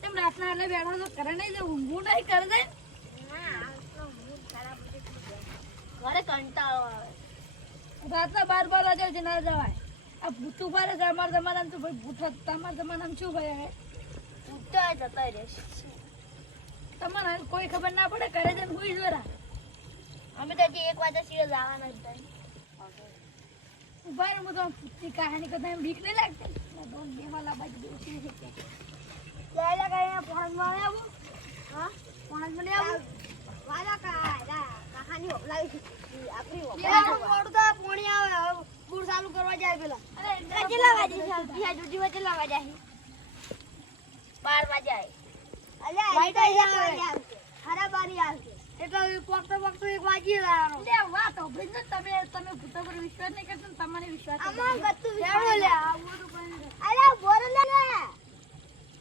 તેમ રાતના એટલે બેઠા તો કરે નહીં જે ઊંઘું નહીં કરે દે ઘરે કંટાળો આવે રાતના 12 વાગે જ ના જવાય આ ભૂતું ભારે છે અમારા જમાનામાં તો ભાઈ ભૂત તમારા જમાનામાં શું ભાઈ હે ઉઠતો જતો રહેશે તમારે કોઈ ખબર ના પડે કરે છે હુઈ જોરા અમે તો હજી 1 વાગ્યા સિવાય જવાના હતા ઉભા રહો તો ભૂતની કહાની કરતા એમ બીક નહીં લાગતી દોન બેવાલા બાજુ બેસી છે લેલા કરીને ફોનમાં આવું હા કોણ મને આવું વાલા કહાની ઓલાવી આપણી પેલા મોડું તો પોણી આવે હવે પૂર ચાલુ કરવા જાય પેલા અરે કેટલા વાગે છે બીજા જોજી કેટલા વાગ્યા છે 12 વાગ્યા અલ્યા લાઈટ આવી જાય ખરા બારી આવશે એટલે પોકતો 1 વાગી લાવવાનો લે વાત ઓબળી ને તમે ભૂતો પર વિશ્વાસ નહીં કરતો તમને વિશ્વાસ આમાં ગત્તુ વિશ્વાસ લે આ મોટું પણ અલ્યા બોર લે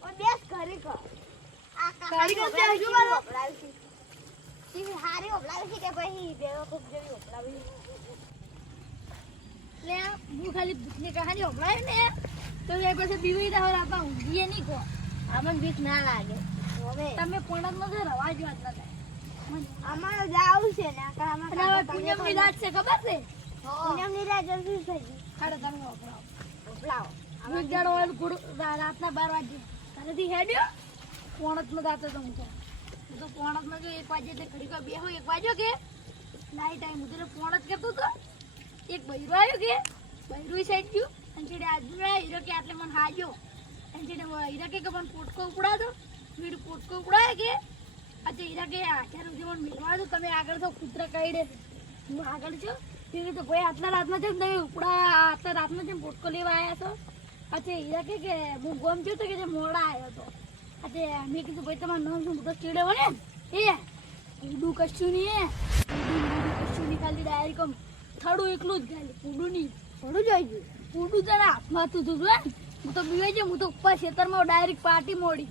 ઓ બેસ ઘરી કો આ ઘરી કો તે શું કરો તી હારી ઓબલાવી છે કે ભાઈ બેરો ખૂબ જેવી ઓબલાવી લે હું ખાલી ભૂતની કહાની ઓબળાય ને તો એ પછી બીવી દા રાતા ઊંઘીએ નહીં કો આમાં બીક ના લાગે હવે તમે પોણકમાં જો રવા જ વાત ના થાય અમારો જાવ છે ને આમાં હવે પૂનમ ની રાત છે ખબર છે પૂનમ ની રાત જલ્દી થઈ ગઈ ખાડે તમે ઓબળાવો ઓબલાવો એક જણો હોય રાતના 12 વાગે ઘરેથી હેડ્યો પોણકમાં જાતો તો હું તો પોણકમાં જો 1 વાગે એટલે ઘડી વાર બેહો 1 વાગ્યો કે નાઈટ ટાઈમ ઉધરે પોણક કરતો તો એક બૈરો આવ્યો કે બૈરું સાઈડ ગયું અને છેડે આજુ હીરો કે આટલે મને હાજ્યો અને છેડે હીરા કે મને પોટકો ઉપડાદો મેં પોટકો ઉપડાય કે अच्छा हीरा के आखिर जीवन मिलवा दो તમે આગળ તો કૂતરા કઈડે હું આગળ છું તે તો કોઈ આટલા રાતમાં જેમ નહીં ઉપડા આટલા રાતમાં જેમ પોટકો લેવા આવ્યા છો अच्छा હીરા કે હું ગોમ છું તો કે જે મોડા આવ્યો તો अच्छा મેં કીધું ભાઈ તમારું નામ શું તો ચીડે વળે એ ઉડું કશું નહીં કશું નહીં ખાલી ડાયરેક્ટ આમ થોડું એકલું જ ખાલી ઉડું નહીં થોડું જોઈ ગયું ઉડું જરા હાથમાં તું તું હું તો બીવાઈ જાય હું તો ઉપર ખેતરમાં ડાયરેક્ટ પાર્ટી મોડી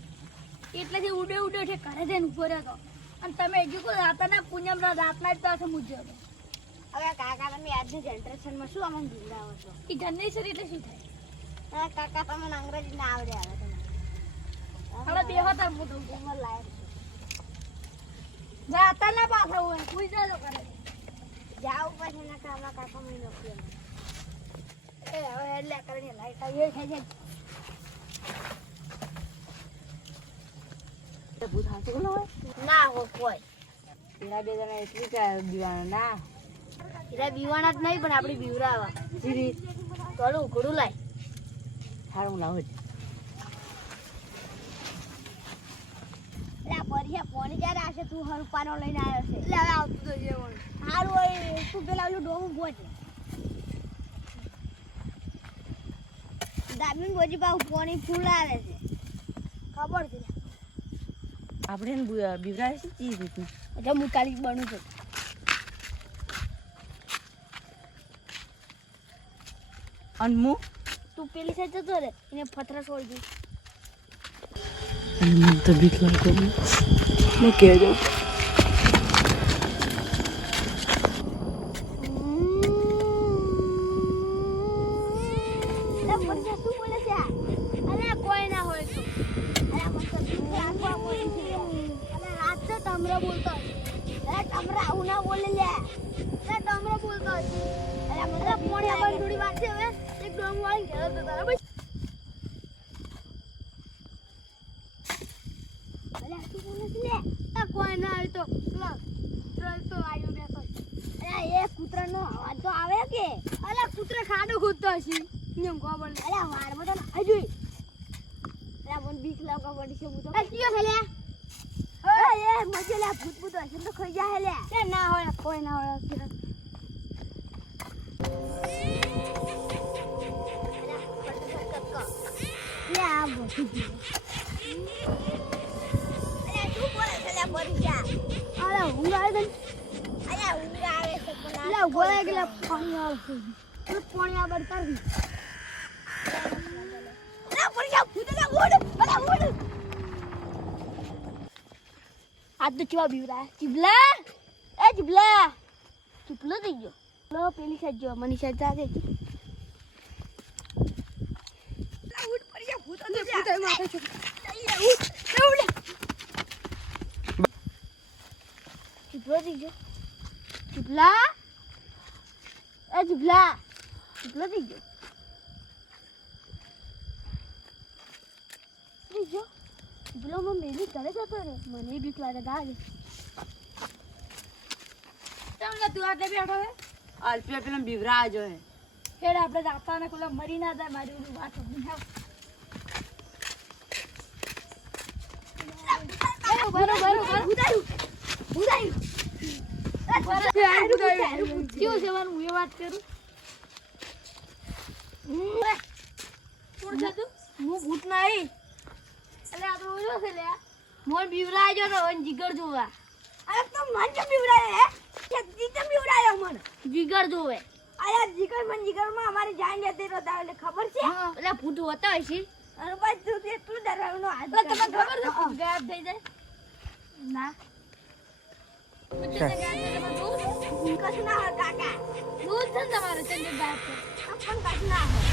એટલે જે ઉડે ઉડે છે ઘરે જઈને ઉભો રહ્યો અને તમે હજુ કોઈ રાતના પૂનમ રાતના જ પાસે મૂજ્યો હતો હવે કાકા તમે આજની જનરેશનમાં શું અમને બીવડાવો છો એ જનરેશન એટલે શું થાય કાકા તમને અંગ્રેજી ના આવડે આવે તમે હવે બેહો તાર મોટો ઉંમર લાયક રાતના ના પાછા હોય કોઈ ચાલો કરે જાવ પછી ના કામમાં કાકા મને નોકરી એ હવે એટલે કરીને લાઈટ આવી થઈ જાય ભૂત હાથે કોનો હોય ના હો કોઈ એના બે જણા એટલી કા દીવાના ના એરા બીવાના જ નહીં પણ આપડી બીવરાવા જીરી થોડું ઉઘડું લાય હારું લાવો જ લા પરિયા પોણી ક્યારે આવશે તું હરપાનો લઈને આવ્યો છે એટલે હવે આવતું તો જેવું હારું હોય તું પેલા ઓલું ડોમું ગોઠ દામીન બોજી પાઉ પોણી ફૂલ આવે છે ખબર છે આપણે બીવરાય છે ચીજ રીતનું એટલે હું કાલી બનું છું અનમુ તું પેલી સાઈડ જતો રે એને પથરા છોડી અને મને તો બીક લાગે મેં કહેજો શું બોલે છે અરે કોઈ ના હોય તો અરે મને તો બીક લાગવા બોલી છે અરે રાત તો તમરા બોલતો અરે તમરા આવું ના બોલે લે અરે તમરા બોલતો અરે મને પોણી આবার થોડી વાર છે હવે એક ડોમ વાળી ઘરે તો તારા બસ અરે શું બોલે છે લે આ કોઈ ના આવે તો તો આવ્યો બેઠો અરે એ કૂતરાનો અવાજ તો આવે કે અલા કૂતરા ખાડો ખોદતો હશે નિયમ ખબર નહીં અરે વારમાં તો ના જોઈ અરે મને બીક લાગવા પડી છે હું તો કીયો છે લે એ મજે લે ભૂત ભૂત હશે તો ખાઈ જા લે એ ના હોય કોઈ ના હોય કિરણ લે આ બધું અરે શું બોલે છે લે બરીજા અરે ઊંઘ આવે અરે ઊંઘ આવે છે પણ એટલે ગોળા ગેલા પાણી આવશે પાણી આબર કરી અરે બરીજા ભૂત લે ઓડ અરે ઓડ આ તો કેવા બીવરા ચીબલા એ ચીબલા ચીબલો થઈ ગયો લો પેલી સાઈડ જો મની સાઈડ જાતે ભાઈ માથે છે ચૂપલો થઈ ગયો ચૂપલા એ ચૂપલા ચૂપલો થઈ ગયો ચૂપલો માં મેલી કરે જતો રે મને બીક લાગે દાદ તમને તું આટલે બેઠો હે અલ્પિયા પેલા બીવરા આજો હે હેડ આપણે જાતા ને કોલા મરી ના જાય મારી ઓલી વાત સમજાવ બરોબર બુદાયું કેવું જવાનું હું એ વાત કરું કોણ છે તું હું ભૂત નહીં એટલે આ તો ઓલો છે લે મોન બીવરા જો તો ઓન જીગર જોવા અરે તો મન કેમ બીવડાય હે કે જીગર બીવડાયો મન જીગર જોવે અરે જીગર માં અમારી જાન જતી રહો એટલે ખબર છે એટલે ભૂત હોતા હોય છે અરે ભાઈ તું એટલું ડરાવનો હાથ એટલે તમને ખબર છે ગાયબ થઈ જાય ના કશું ના હોય કાકા ભૂત છે ને તમારે ચંદ્ર ગાયબ છે પણ કશું ના હોય